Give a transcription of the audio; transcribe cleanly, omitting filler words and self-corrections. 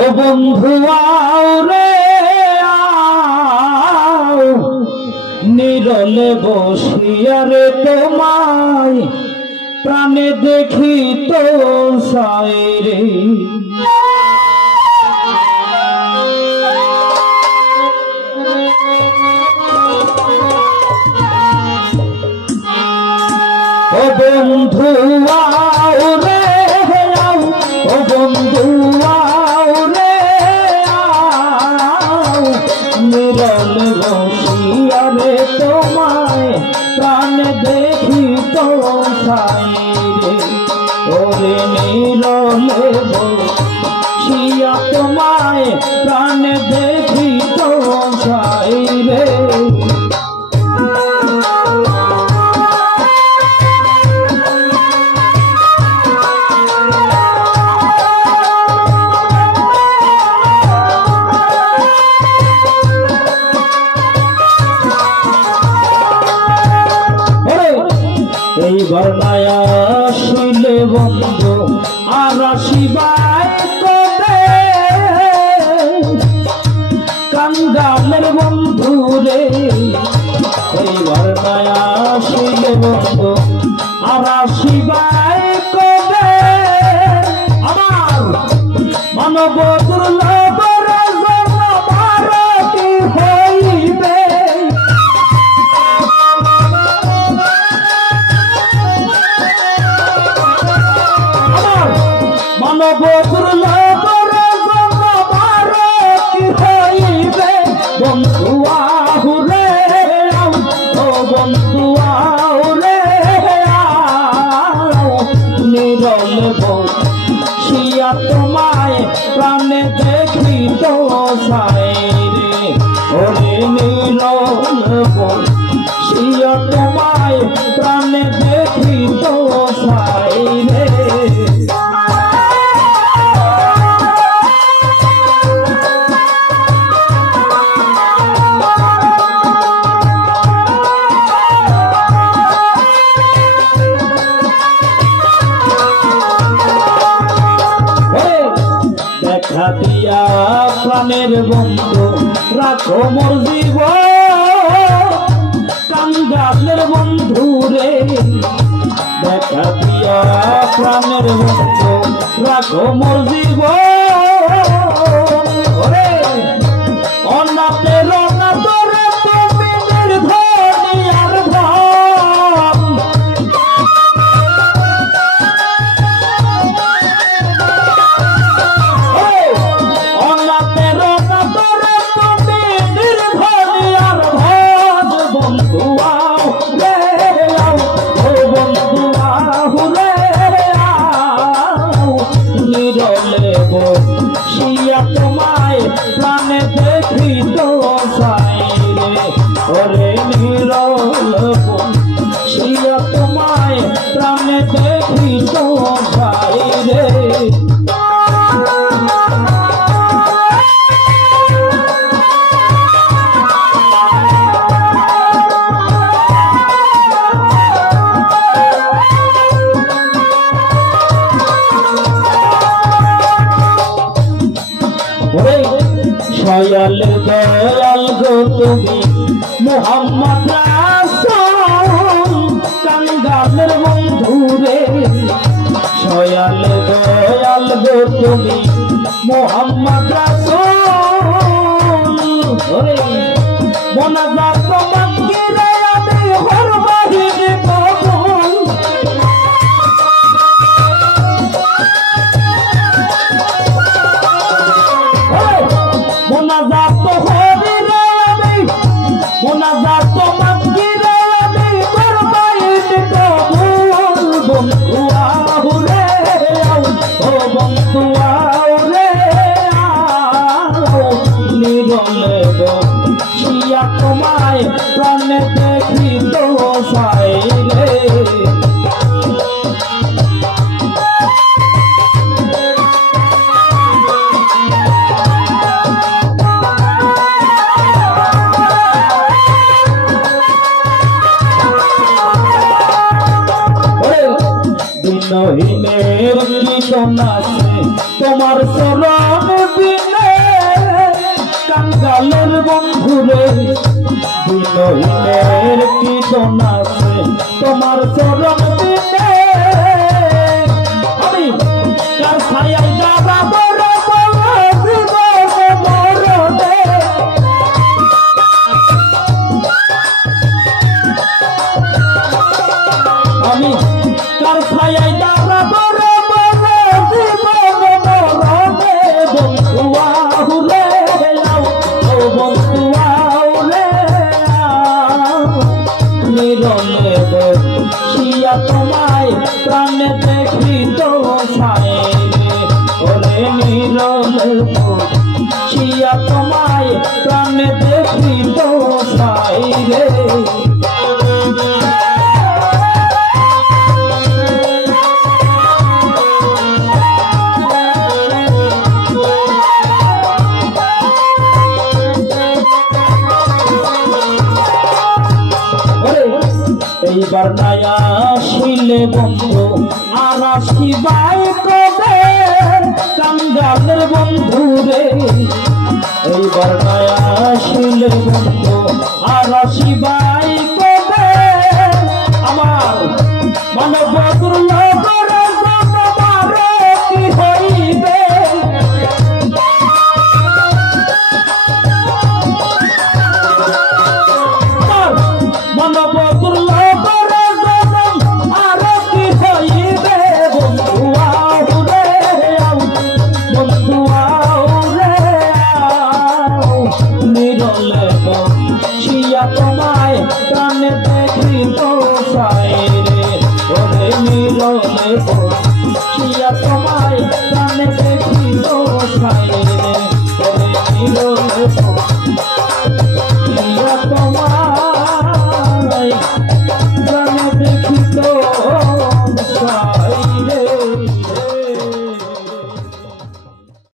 ও বন্ধু আও রে আও, নীরলে বসিয়া রে তোমায় প্রাণে দেখি তো সাই রে। ও বন্ধু আও রে আও, ও বন্ধু আও রে আও, নীরলে বসিয়া রে তোমায় প্রাণে দেখি তো সাই রে। ওরে নীরলে বসিয়া তোমায় প্রাণে দেখি তো সাই রে। এইবার মায়া শুইলে বন্ধু আর আসিবাই কবে, কাঙ্গালের বন্ধু রে। এইবার মায়া শুইলে বন্ধু আর আসিবাই কবে, আমার মানব দুর্লভের জন্য ভারতী হইবে। মানব দুর্লভের জন্য ভারতী হইবে। বন্ধু আও রে আও, ও বন্ধু আও রে আও, নীরলে বসিয়া তোমায় প্রাণে দেখি তো সাই রে। ওরে নীরলে বসিয়া তোমায় প্রাণে দেখি তো সাই রে। দেখা দিয়া প্রাণের বন্ধু রাখো মোর জীবন, কাঙ্গালের বন্ধু রে। দেখা দিয়া প্রাণের বন্ধু রাখো মোর জীবন, ওরে অনাথের অনাথরে তুমি নির্ধনী আর ধন। অনাথের অনাথরে তুমি নির্ধনী আর ধন। বন্ধু আও রে আও, ও বন্ধু আও রে আও, নীরলে বসিয়া তোমায় প্রাণে দেখি তো সাই রে। ওরে নীরলে বসিয়া তোমায় প্রাণে দেখি তো সাই রে। দয়াল দয়াল গো তুমি মুহাম্মদ রাসূল, কাঙ্গালের বন্ধু রে। দয়াল দয়াল গো তুমি মুহাম্মদ রাসূল, ওরে মোনাজাত তোমাকে রে আমি হরবাহিনী কবুল। মোনাজাত হরি রে আমি, মোনাজাত তোমাকে রে আমি হরবাহিনী কবুল। বন্ধু আও রে আও, ও বন্ধু আও রে আও, নীরলে বসিয়া তোমায় প্রাণে দেখি তো সাই রে। দিনহীনের কীর্তন আছে তোমার চরণ কাঙ্গালের বন্ধুরে বিনয়ের কি দোনাছে তোমার চরণ দিতে আমি কার ছায়ায় যাবা বড় আমি কার ছায়ায় যাবা বড় তোমায় প্রাণে দেখি তো সায়ে ওরে নিরলে শিয়া তোমায় প্রাণে দেখি তো সায়ে এইবার নয়া শিলে বন্ধু আর শিবাই কবে কাঙ্গালের বন্ধু রে এইবার নয়া শিলে বন্ধু আর শিবাই কবে আমার মানব দুর্লভের জন্মারে কি হইবে মানব তোমায় প্রাণে দেখি তো সাইরে ওরে নিরলে শিয়া তোমায়